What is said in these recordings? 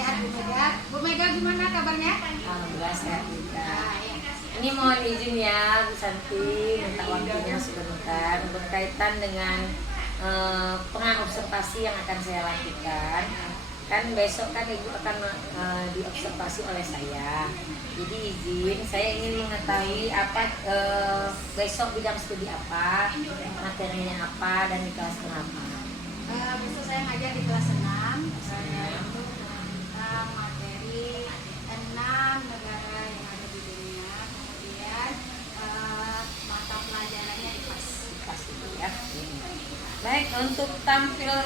sehat Bu Mega. Bu Mega gimana kabarnya? Alhamdulillah sehat juga. Ya. Ini mohon izin ya Bu Santi, minta waktunya sebentar berkaitan dengan pengobservasi yang akan saya lakukan. Kan besok kan Ibu akan diobservasi oleh saya. Jadi izin, saya ingin mengetahui apa besok bidang studi apa, materinya apa, dan di kelas berapa. Besok saya ngajar di kelas 6. Saya itu tentang materi 6 negara yang ada di dunia. Kemudian mata pelajarannya IPAS. IPAS itu ya. Baik, untuk tampil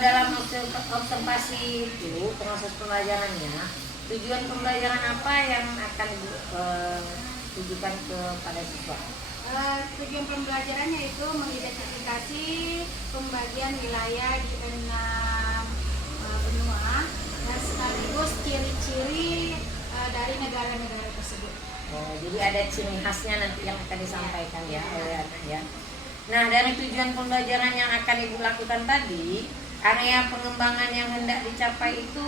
dalam observasi itu, proses pembelajarannya, tujuan pembelajaran apa yang akan tujukan kepada siswa? Tujuan pembelajarannya itu mengidentifikasi pembagian wilayah di 6 benua dan sekaligus ciri-ciri dari negara-negara tersebut. Oh, jadi ada ciri khasnya nanti yang akan disampaikan ya oleh anak ya. Nah, dari tujuan pembelajaran yang akan Ibu lakukan tadi, area pengembangan yang hendak dicapai itu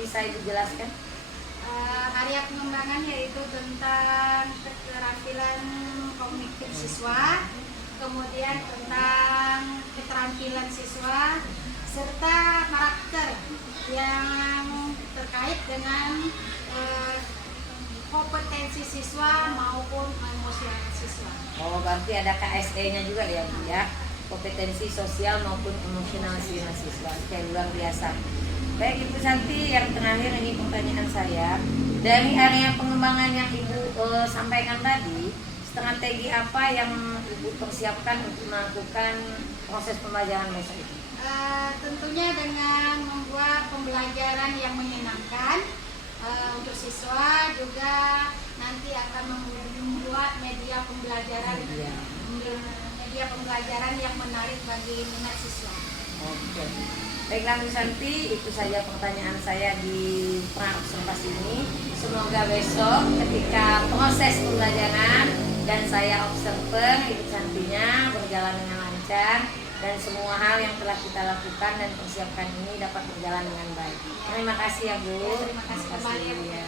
bisa Ibu jelaskan? Area pengembangan yaitu tentang keterampilan kognitif siswa, kemudian tentang keterampilan siswa, serta karakter yang terkait dengan kompetensi siswa maupun emosional siswa. Oh, berarti ada KSE-nya juga ya Bu ya, kompetensi sosial maupun emosional siswa. Oke, luar biasa. Baik Ibu Santi, yang terakhir ini pertanyaan saya, dari area pengembangan yang Ibu sampaikan tadi, strategi apa yang Ibu persiapkan untuk melakukan proses pembelajaran besok itu? Tentunya dengan membuat pembelajaran yang menyenangkan untuk siswa, juga nanti akan membuat media pembelajaran yang menarik bagi minat siswa. Oke. Baiklah Bu Santi, itu saja pertanyaan saya di praobservasi ini. Semoga besok ketika proses pembelajaran dan saya observer, Ibu Santinya berjalan dengan lancar dan semua hal yang telah kita lakukan dan persiapkan ini dapat berjalan dengan baik. Terima kasih ya Bu. Terima kasih kembali ya Bu ya.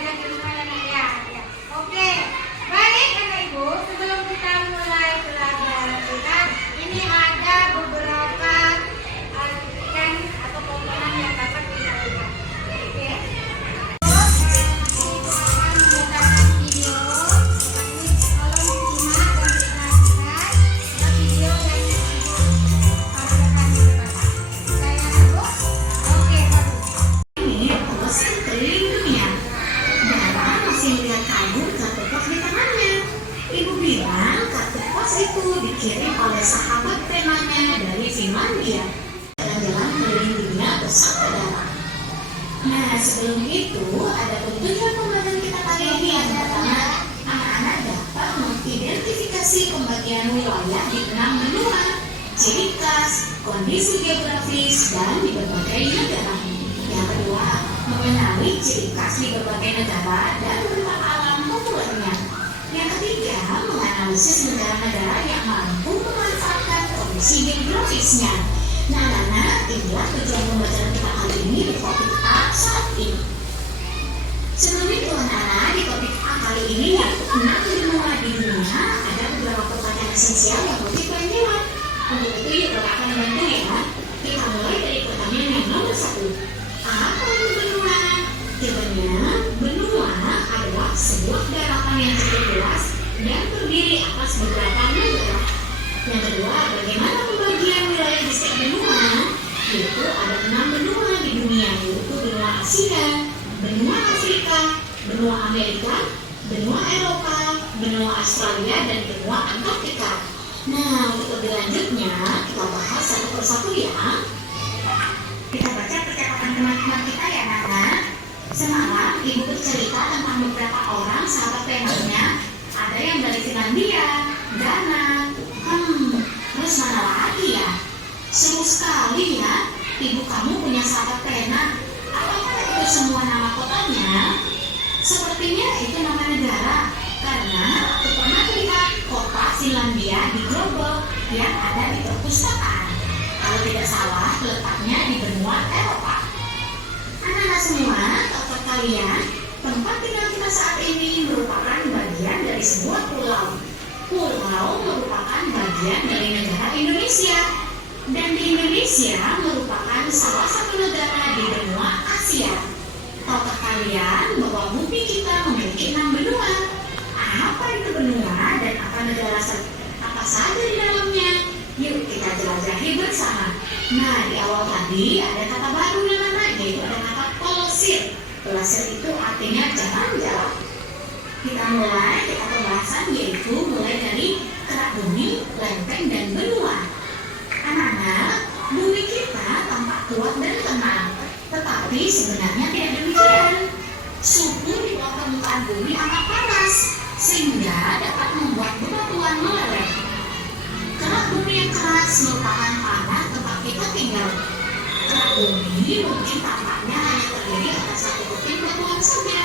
jaga rumah dan ya. Oke, baik anak ibu, sebelum kita mulai belajar kita, ini ada beberapa ikan atau komponen yang dapat kita lihat. Oke. Dikirim oleh sahabat temannya dari Finlandia jalan-jalan keliling dunia bersama darah. Nah, sebelum itu ada tujuan pembelajaran kita kali ini. Yang pertama, anak-anak dapat mengidentifikasi pembagian wilayah di 6 benua, ciri khas, kondisi geografis, dan di berbagai negara. Yang kedua, mengenali ciri khas di berbagai negara dan bentuk alam populernya. Yang ketiga, menganalisis negara-negara yang mampu memanfaatkan kondisi geografisnya. Nah, anak-anak, inilah tujuan pembelajaran kita kali ini di topik A saat ini. Sebelum itu, anak-anak, di topik A kali ini yaitu 6 benua di dunia, ada beberapa pertanyaan esensial yang wajib kalian jawab. Untuk itu, yuk kita akan membantu ya. Kita mulai dari pertanyaan yang nomor 1. Apa itu benua? Jawabannya, benua adalah sebuah daratan yang cukup luas dan terdiri atas beberapa negara. Yang kedua, bagaimana pembagian wilayah di setiap benua? Yaitu ada 6 benua di dunia, yaitu benua Asia, benua Afrika, benua Amerika, benua Eropa, benua Australia, dan benua Antartika. Nah, untuk lebih lanjutnya, kita bahas satu persatu ya. Kita baca percakapan teman-teman kita ya, anak-anak. Semalam ibu bercerita tentang beberapa orang sahabat temannya. Ada yang dari Finlandia, Ghana, terus mana lagi ya? Seru sekali ya. Ibu kamu punya sahabat pena. Apakah itu semua nama kotanya? Sepertinya itu nama negara. Karena aku pernah lihat kota Finlandia di Global yang ada di perpustakaan. Kalau tidak salah, letaknya di benua Eropa. Anak-anak semua, tahukah kalian, tempat tinggal kita saat ini merupakan bagian dari sebuah pulau. Pulau merupakan bagian dari negara Indonesia. Dan di Indonesia merupakan salah satu negara di benua Asia. Tahukah kalian bahwa bumi kita memiliki 6 benua? Apa itu benua dan apa saja di dalamnya? Yuk kita jelajahi bersama. Nah, di awal tadi ada kata baru yang mana, yaitu ada kata pelesir. Pelesir itu artinya jalan-jalan. Kita mulai pembahasan, yaitu mulai dari kerak bumi, lempeng, dan benua. Anak-anak, bumi kita tampak kuat dan tenang, tetapi sebenarnya tidak demikian. Suhu di bawah permukaan bumi amat panas, sehingga dapat membuat bebatuan meleleh. Kerak bumi yang keras merupakan tanah tempat kita tinggal. Kerak bumi mungkin tampaknya hanya terdiri atas satu keping batuan saja.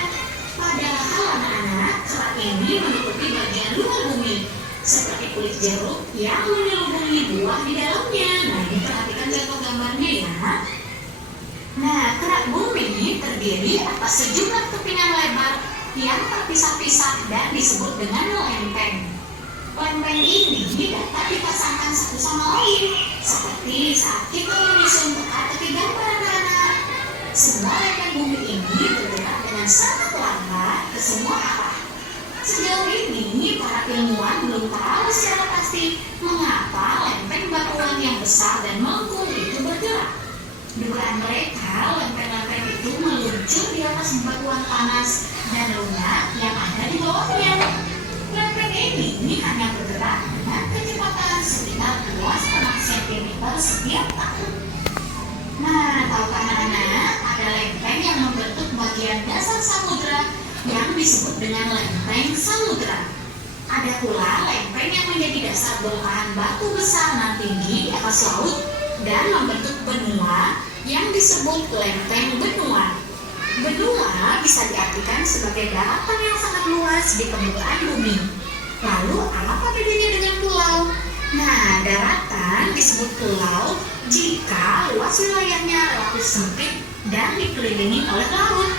Padahal anak-anak, kerak ini menutupi bagian luar bumi, seperti kulit jeruk yang menyelubungi buah di dalamnya. Nah, ini perhatikan contoh gambarnya ya. Nah, kerak bumi terdiri atas sejumlah kepingan lebar yang terpisah-pisah dan disebut dengan lempeng. Lempeng ini dapat dipasangkan satu sama lain, seperti saat kita menyusun teka-teki gambar anak-anak. Semua lempeng bumi ini bergerak dengan sangat lambat ke semua arah. Sejauh ini, para ilmuwan belum tahu secara pasti mengapa lempeng batuan yang besar dan mengkung itu bergerak. Dugaan mereka, lempeng-lempeng itu meluncur di atas batuan panas dan lunak yang ada di bawahnya. Lempeng ini hanya bergerak dengan kecepatan sekitar 2,5 cm setiap tahun. Nah, tahukah anak-anak, ada lempeng yang membentuk bagian dasar samudra yang disebut dengan lempeng samudra. Ada pula lempeng yang menjadi dasar bongkahan batu besar nan tinggi di atas laut dan membentuk benua yang disebut lempeng benua. Benua bisa diartikan sebagai daratan yang sangat luas di permukaan bumi. Lalu apa bedanya dengan pulau? Nah, daratan disebut pulau jika luas wilayahnya relatif sempit dan dikelilingi oleh laut.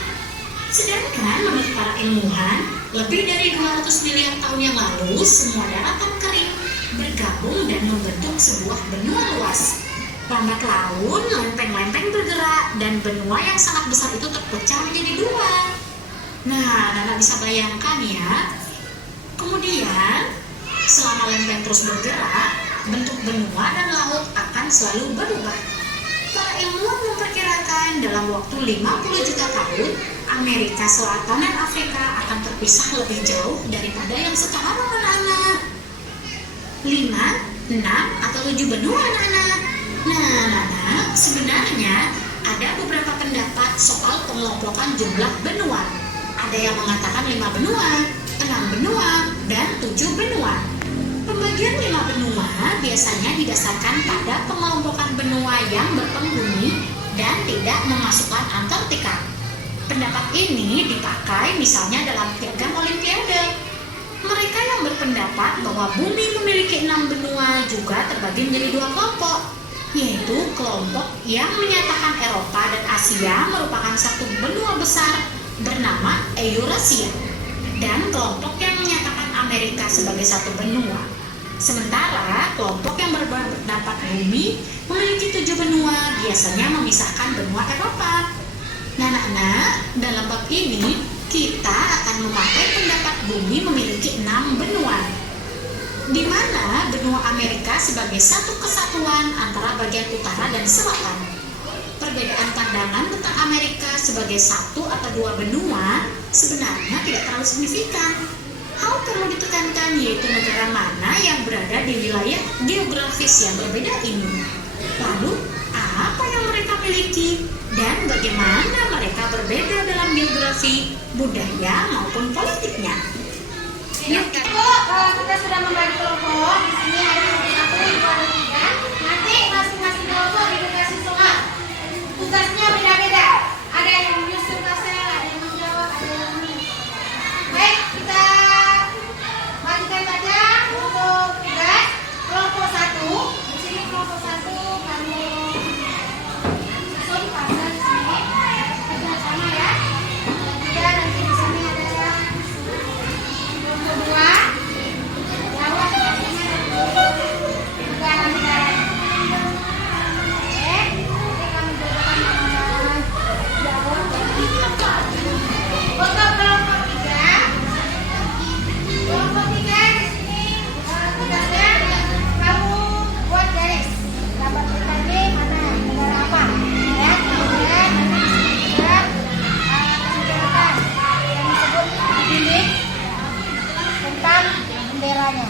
Sedangkan menurut para ilmuwan, lebih dari 200 miliar tahun yang lalu, semua daratan kering bergabung dan membentuk sebuah benua luas. Lambat laun, lempeng-lempeng bergerak dan benua yang sangat besar itu terpecah menjadi dua. Nah, Nana bisa bayangkan ya. Kemudian, selama lempeng terus bergerak, bentuk benua dan laut akan selalu berubah. Para ilmuwan memperkirakan dalam waktu 50 juta tahun, Amerika Selatan dan Afrika akan terpisah lebih jauh daripada yang sekarang, anak-anak. 5, 6, atau 7 benua, anak-anak. Nah, anak-anak, sebenarnya ada beberapa pendapat soal pengelompokan jumlah benua. Ada yang mengatakan 5 benua, 6 benua, dan 7 benua. Pembagian 5 benua biasanya didasarkan pada pengelompokan benua yang berpenghuni dan tidak memasukkan Antartika. Pendapat ini dipakai misalnya dalam piagam Olimpiade. Mereka yang berpendapat bahwa bumi memiliki 6 benua juga terbagi menjadi 2 kelompok, yaitu kelompok yang menyatakan Eropa dan Asia merupakan satu benua besar bernama Eurasia, dan kelompok yang menyatakan Amerika sebagai satu benua. Sementara kelompok yang berpendapat bumi memiliki 7 benua biasanya memisahkan benua Eropa. Nah, anak-anak, dalam bab ini kita akan memakai pendapat bumi memiliki 6 benua, di mana benua Amerika sebagai satu kesatuan antara bagian utara dan selatan. Perbedaan pandangan tentang Amerika sebagai satu atau 2 benua sebenarnya tidak terlalu signifikan. Hal perlu ditekankan yaitu negara mana yang berada di wilayah geografis yang berbeda ini. Lalu, apa yang mereka miliki dan bagaimana mereka berbeda dalam geografi, budaya maupun politiknya. Yuk, kita sudah membagi kelompok. Di sini ada 1, 2, 3. Nanti masing-masing kelompok dikasih soal. Tugasnya beda-beda. Ada yang menyusun pasal, ada yang menjawab, ada yang ini. Baik, kita bagikan saja untuk tugas kelompok 1. Di sini kelompok 1 kamu susun pasal di sini. Kita sama ya. Juga nanti di sini ada kelompok 2. Jawab tugasnya juga nanti. Untuk kelompok 3 di sini tugasnya kamu buat garis. Dapat ini mana negara apa? Ya, kemudian nanti di sini juga tunjukkan yang disebut di dinding tentang benderanya.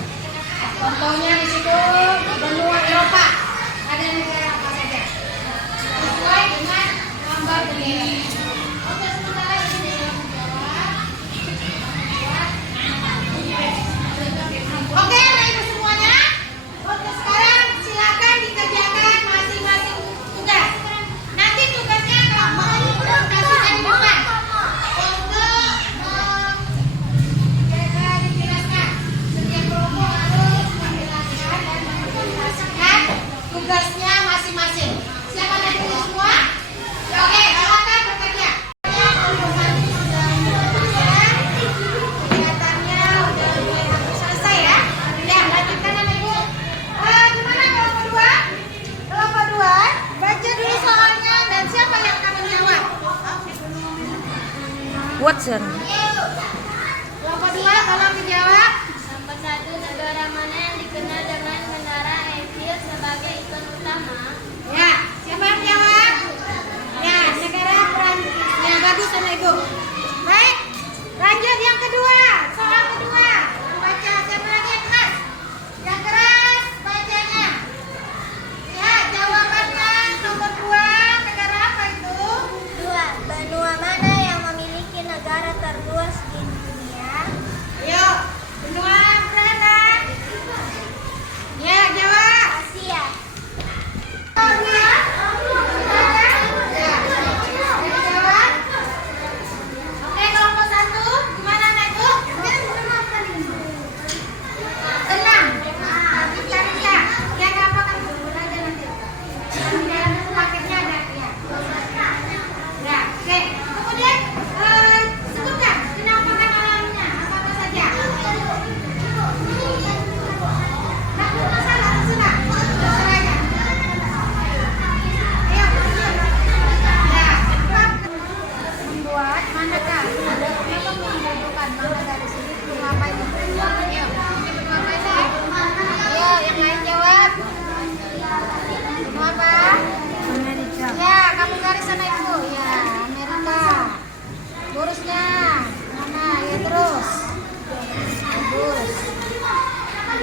Contohnya di situ benua Eropa. Ada negara apa saja? Sesuai dengan gambar bendera. Oke, sementara ini oke, Bapak Ibu semuanya. Untuk sekarang silakan dikerjakan masing-masing tugas. Nanti tugasnya kamu kasihkan juga untuk dijelaskan. Setiap kelompok harus menjelaskan dan menjelaskan tugasnya masing-masing. Siapa yang tulis semua? Oke, silakan bekerja. Kelihatannya udah mulai hampir selesai ya. Ya, lanjutkan Bapak Ibu. Gimana kelompok 2? Kelompok 2, baca dulu soalnya dan siapa yang akan menjawab? Watson. Kelompok 2 tolong dijawab. Nomor 1, negara mana yang dikenal dengan menara Eiffel sebagai ikon utama? Ya, siapa yang jawab? Ya, negara Prancis. Ya, bagus Bapak Ibu. Baik, lanjut yang kedua. Soal kedua. Baca, siapa lagi yang keras? Yang keras bacanya. Ya, jawabannya nomor 2, negara apa itu? 2. Benua mana yang memiliki negara terluas di dunia? Ayo, benua mana? Ya, jawab. Asia. Oke, kelompok 1 gimana?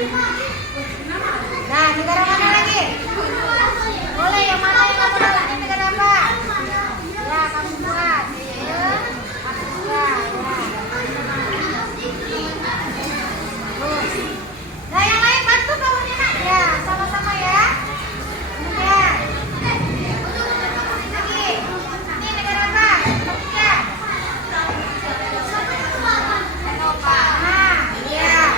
Nah, negara mana lagi? Boleh yang mana yang kamu tahu ini negara apa? Ya, kamu buat. Ya, aku buat. Nah, yang lain bantu kamu Nina. Ya, sama-sama ya. Kemudian. Lagi. Ini negara apa? Turki. Eropa. Nah, iya.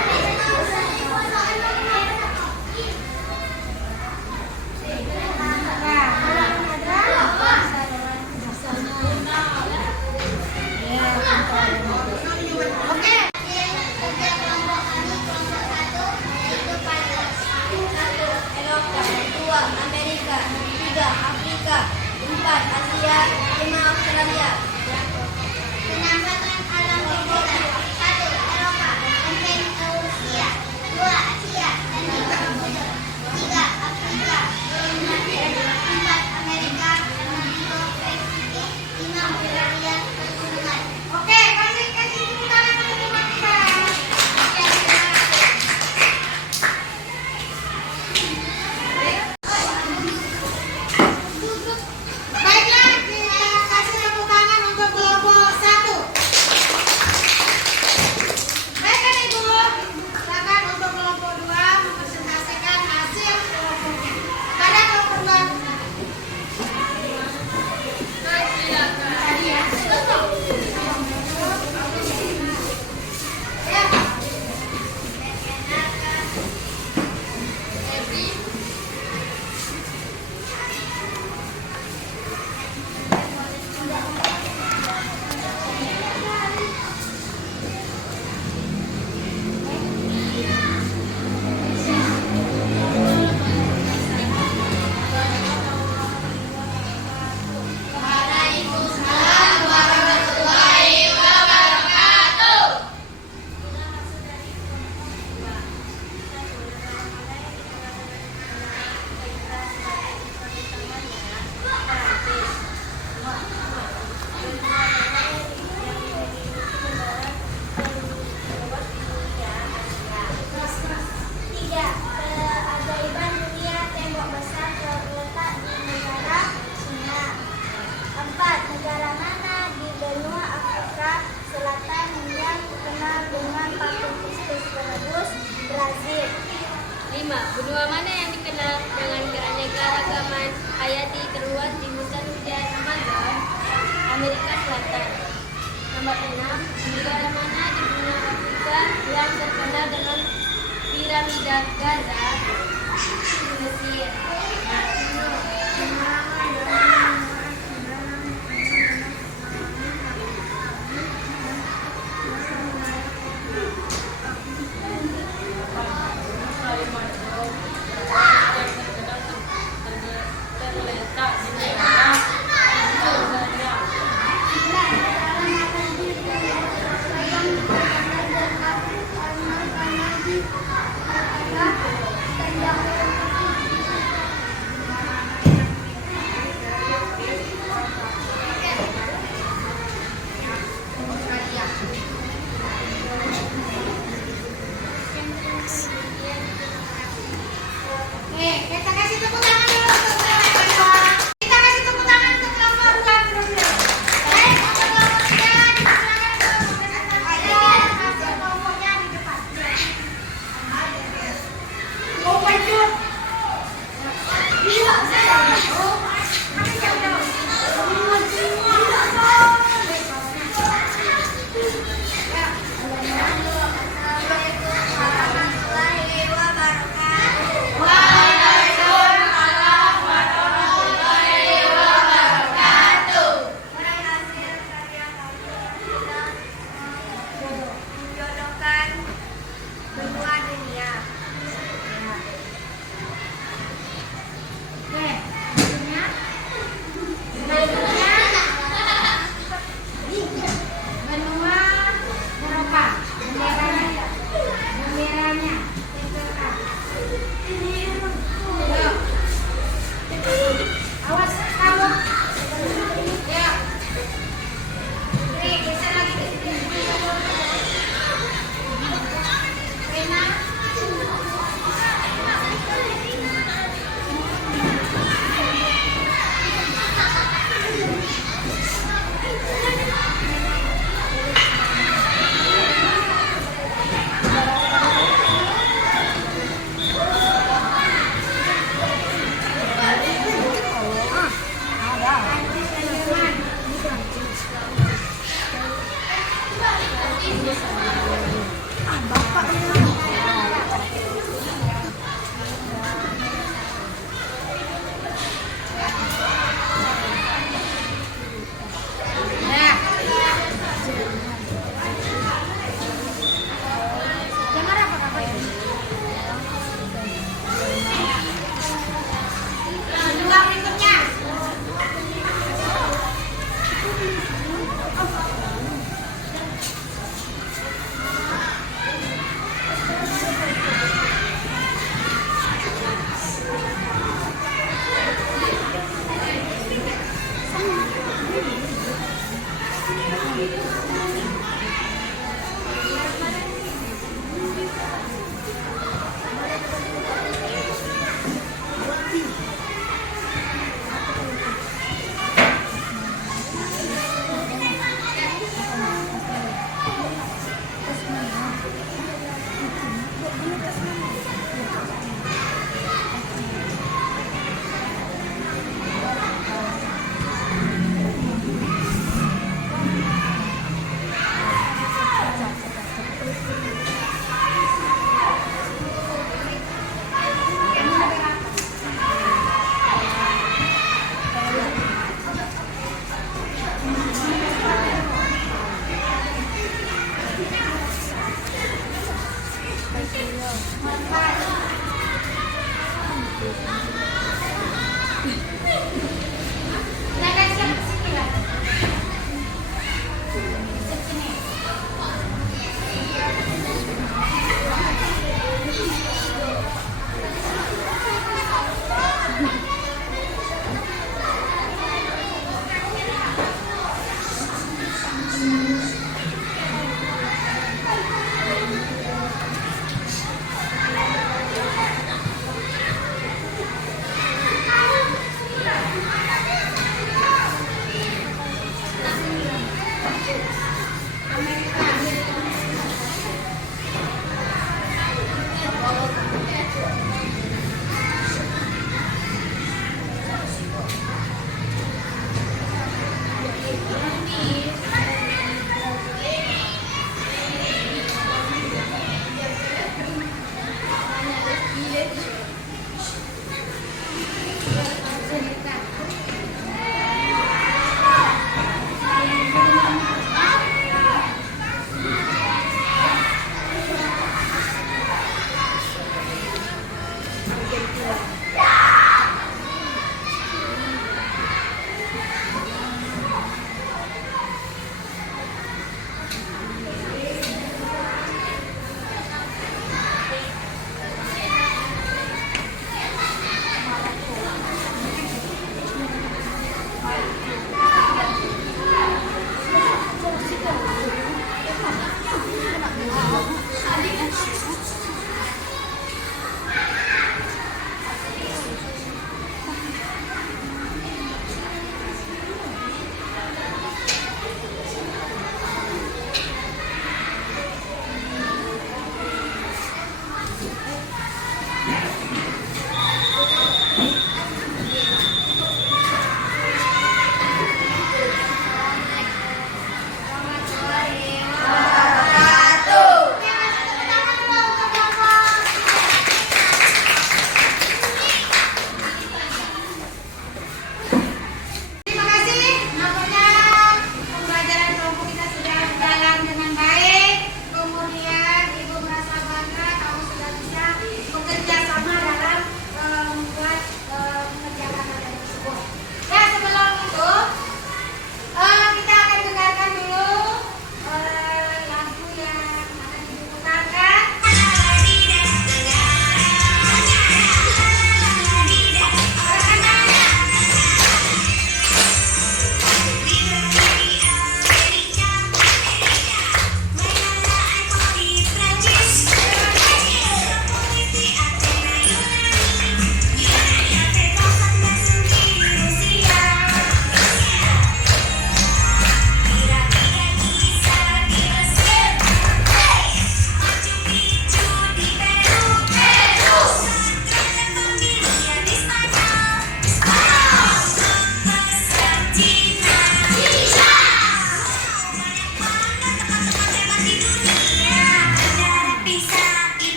Eropa, 2 Amerika, 3 Afrika, 4 Asia, 5 Australia. Penampakan alam liburan 1 Eropa, 4 Asia, 2 Asia, dan 5 Samudra, 3 Afrika, 4 Amerika, 6 Pasifik, 5 Australia, 1 Mars. Oke, kasih tepuk tangan untuk teman kita. Baiklah, kita kasih tepuk tangan untuk kelompok 1. Baiklah Ibu, silakan untuk kelompok 2 mempresentasikan hasil kelompoknya. Pada kelompok 2. Tadi ya. Ya. Keajaiban dunia, tembok besar terletak di negara Cina. 4. Negara mana di benua Afrika Selatan yang terkenal dengan patung Kristus penebus? Brazil. 5. Benua mana yang dikenal dengan keanekaragaman hayati terluas di musim hujan Amazon? Amerika Selatan. Nomor 6. Negara mana di benua Afrika yang terkenal dengan piramida Gaza? Mesir. Oke, kita kasih tepuk tangan dulu untuk kelompok 2. Kita kasih tepuk tangan untuk kelompok 2. Baik, untuk kelompok 3 dipersilakan untuk mempresentasikan hasil kelompoknya di depan. Oh my God. Iya, saya. Oh, masih jauh-jauh. Menjodohkan benua dunia. Oke, selanjutnya benua Eropa, benderanya. Awas kamu. Ya. Nih, geser lagi.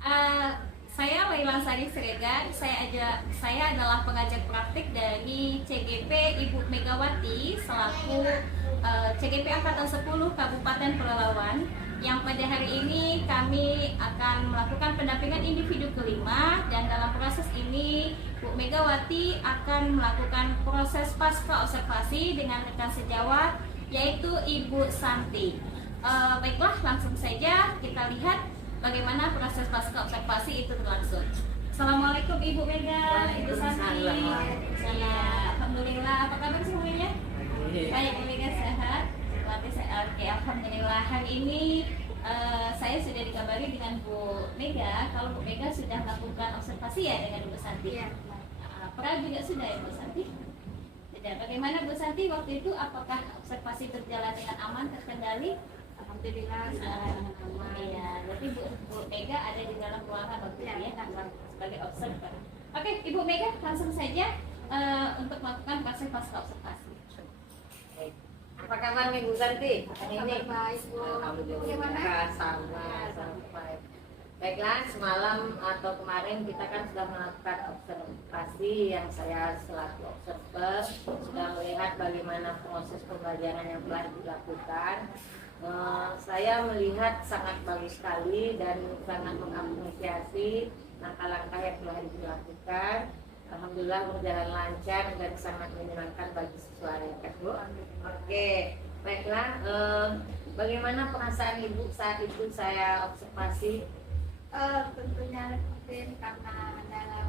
Saya Laila Sari Siregar. Saya adalah pengajar praktik dari CGP Ibu Megawati selaku CGP Angkatan 10 Kabupaten Pelalawan, yang pada hari ini kami akan melakukan pendampingan individu kelima, dan dalam proses ini Bu Megawati akan melakukan proses pasca observasi dengan rekan sejawat yaitu Ibu Santi. Baiklah, langsung saja kita lihat bagaimana proses pasca observasi itu berlangsung. Assalamualaikum Ibu Mega, Ibu Santi. Ya, alhamdulillah. Apa kabar semuanya? Baik, Bu Mega sehat. Oke, alhamdulillah. Hari ini saya sudah dikabari dengan Bu Mega kalau Bu Mega sudah melakukan observasi ya dengan Bu Santi. Iya. Pra juga sudah ya Bu Santi? Sudah. Bagaimana Bu Santi waktu itu? Apakah observasi berjalan dengan aman, terkendali? Alhamdulillah sudah aman. Iya, berarti Bu Mega ada di dalam ruangan waktu itu ya, sebagai observer. Oke, Ibu Mega langsung saja untuk melakukan proses pasca observasi. Baik. Apa kabar nih Bu Santi? Hari ini? Kabar baik, Bu. Alhamdulillah, Bagaimana? sama baik. Baiklah, semalam atau kemarin kita kan sudah melakukan observasi yang saya selaku observer sudah melihat bagaimana proses pembelajaran yang telah dilakukan. Saya melihat sangat bagus sekali dan sangat mengapresiasi langkah-langkah yang telah dilakukan. Alhamdulillah berjalan lancar dan sangat menyenangkan bagi siswa ya kan Bu. Oke, baiklah. Bagaimana perasaan Ibu saat itu saya observasi? Tentunya mungkin karena dalam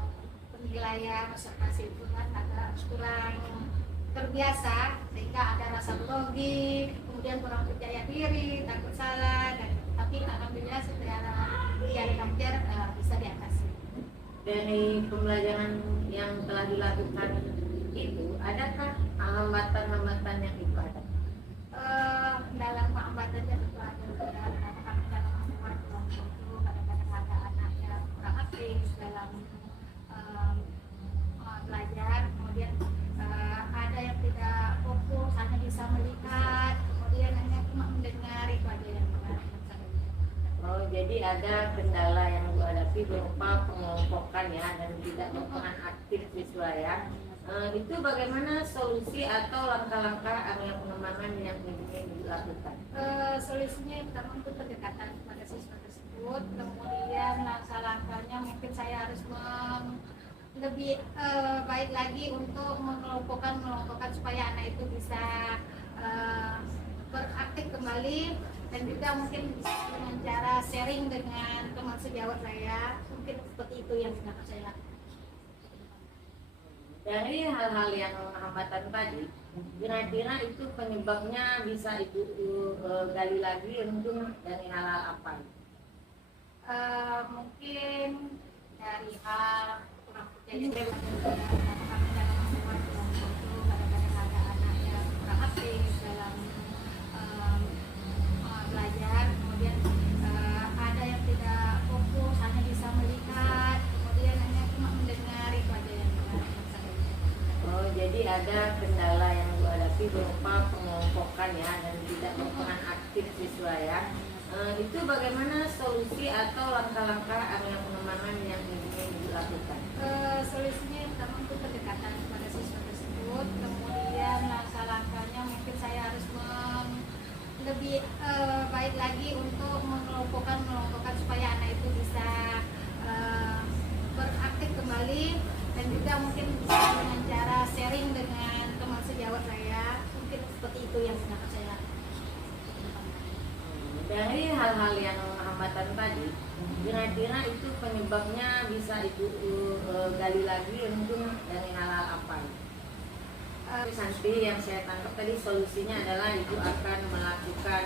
penilaian observasi itu kan agak kurang terbiasa, sehingga ada rasa grogi, kemudian kurang percaya diri, takut salah, tapi alhamdulillah setelah belajar bisa diatasi. Dari pembelajaran yang telah dilakukan itu, adakah hambatan-hambatan yang Ibu ada? Dalam hambatannya itu ada kadang-kadang membuat kelompok itu, kadang-kadang ada anak yang kurang aktif dalam belajar, kemudian ada yang tidak fokus, hanya bisa melihat, kemudian hanya cuma mendengar, itu aja yang Oh, jadi ada kendala yang Ibu hadapi berupa pengelompokan ya dan tidak berperan aktif siswa ya. Itu bagaimana solusi atau langkah-langkah yang pengembangan yang ingin dilakukan? Solusinya yang pertama untuk pendekatan kepada siswa tersebut, kemudian langkah-langkahnya mungkin saya harus lebih baik lagi untuk mengelompokkan supaya anak itu bisa beraktif kembali, dan juga mungkin bisa dengan cara sharing dengan teman sejawat saya, mungkin seperti itu yang dapat saya lakukan. Dari hal-hal yang hambatan tadi, kira-kira itu penyebabnya bisa Ibu gali lagi untuk dari hal-hal apa? Mungkin dari hal kurang percaya diri, kadang-kadang membuat kelompok itu, kadang-kadang ada anak yang kurang aktif dalam belajar, kemudian ada yang tidak fokus, hanya bisa melihat, kemudian hanya cuma mendengar, itu aja yang saya. Oh, jadi ada kendala yang Ibu hadapi berupa pengelompokan ya dan tidak berperan aktif siswa ya. Itu bagaimana solusi atau langkah-langkah yang pengembangan yang ingin dilakukan? Solusinya yang pertama untuk pendekatan kepada siswa tersebut, kemudian langkah-langkahnya mungkin saya harus lebih baik lagi untuk mengelompokkan supaya anak itu bisa beraktif kembali, dan juga mungkin bisa dengan cara sharing dengan teman sejawat saya, mungkin seperti itu yang dapat saya lakukan. Dari hal-hal yang hambatan tadi, kira-kira itu penyebabnya bisa Ibu gali lagi untuk dari hal-hal apa? Santi, yang saya tangkap tadi solusinya adalah Ibu akan melakukan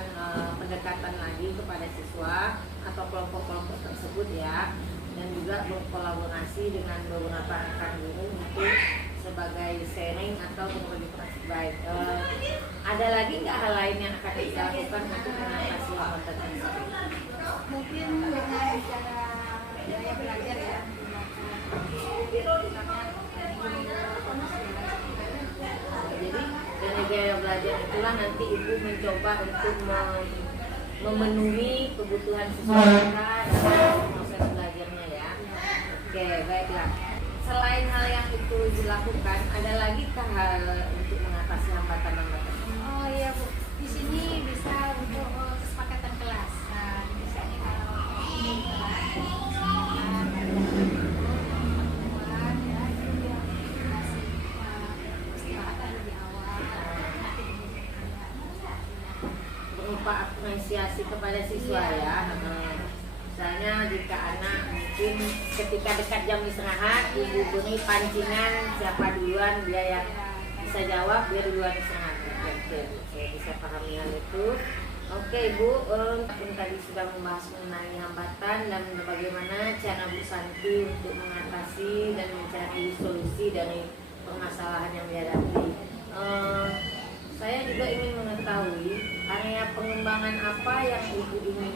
pendekatan lagi kepada siswa atau kelompok-kelompok tersebut ya, dan juga berkolaborasi dengan beberapa rekan guru untuk sebagai sharing atau berbagi praktik baik. Ada lagi nggak hal lain yang akan dilakukan untuk mengatasi hambatan tersebut? Mungkin dengan cara gaya belajar ya, Jadi dari gaya belajar itulah nanti Ibu mencoba untuk memenuhi kebutuhan siswa kita dalam proses belajar selain hal yang itu dilakukan, ada lagi hal untuk mengatasi hambatan-hambatan? Oh iya Bu, di sini bisa untuk kesepakatan kelas. Nah, misalnya kalau ini kelas, pertemuan ya itu dia kasih istirahat lebih awal. Nanti Berupa apresiasi kepada siswa ya. Misalnya jika anak mungkin ketika dekat jam istirahat, ibu beri pancingan siapa duluan, dia yang bisa jawab, dia duluan istirahat. Oke, saya bisa pahami hal itu. Oke Ibu, pun tadi sudah membahas mengenai hambatan dan bagaimana cara Bu Santi untuk mengatasi dan mencari solusi dari permasalahan yang dihadapi. Saya juga ingin mengetahui area pengembangan apa yang Ibu ingin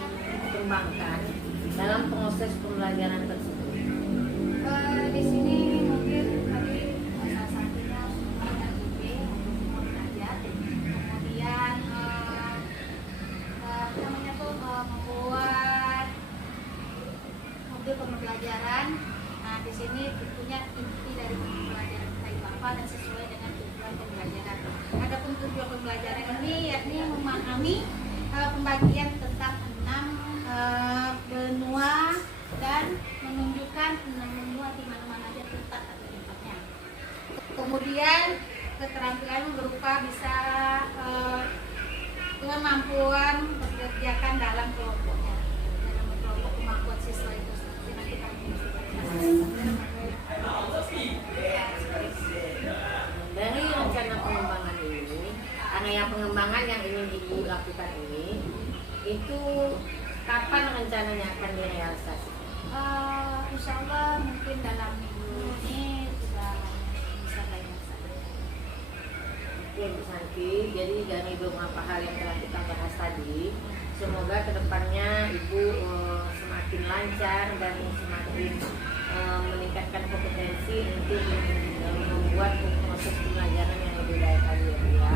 kembangkan dalam proses pembelajaran tersebut. di sini mungkin tadi salah satunya dengan IP untuk belajar, kemudian namanya tuh membuat mobil pembelajaran. Nah di sini tentunya inti dari pembelajaran kita apa dan sesuai dengan tujuan pembelajaran. Adapun tujuan pembelajaran ini yakni memahami pembagian tentang 6 benua dan menunjukkan 6 benua di mana-mana aja letak atau tempatnya. Kemudian keterampilan berupa bisa kemampuan mengerjakan dalam kelompoknya, dalam kelompok kemampuan siswa itu seperti nanti kami Dari rencana pengembangan ini, area pengembangan yang ingin Ibu lakukan ini, itu kapan rencananya akan direalisasi? Insya Allah mungkin dalam minggu ini sudah bisa dilaksanakan. Oke Bu Santi, jadi dari beberapa hal yang telah kita bahas tadi, semoga kedepannya Ibu semakin lancar dan semakin meningkatkan kompetensi untuk membuat proses pembelajaran yang lebih baik lagi ya Bu ya.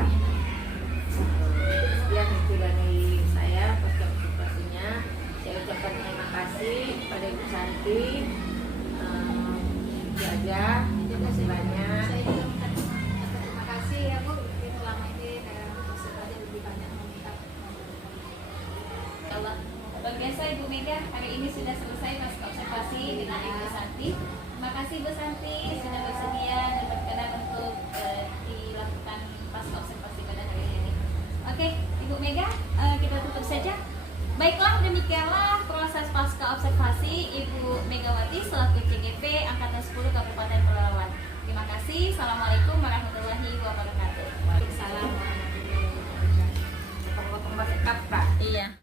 Sekian itu dari saya partisipasinya. Saya ucapkan terima kasih kepada Ibu Santi. Itu aja. Terima kasih banyak. Saya juga mengucapkan terima kasih ya Bu, mungkin selama ini bisa belajar lebih banyak meminta. Allah. Luar biasa Ibu Mega, hari ini sudah selesai pasca observasi dengan Ibu Santi. Terima kasih Bu Santi sudah bersedia dan berkenan untuk dilakukan pasca observasi pada hari ini. Oke, Ibu Mega, kita tutup saja. Baiklah, demikianlah proses pasca observasi Ibu Megawati selaku CGP Angkatan 10 Kabupaten Pelalawan. Terima kasih. Assalamualaikum warahmatullahi wabarakatuh. Waalaikumsalam warahmatullahi wabarakatuh. Iya.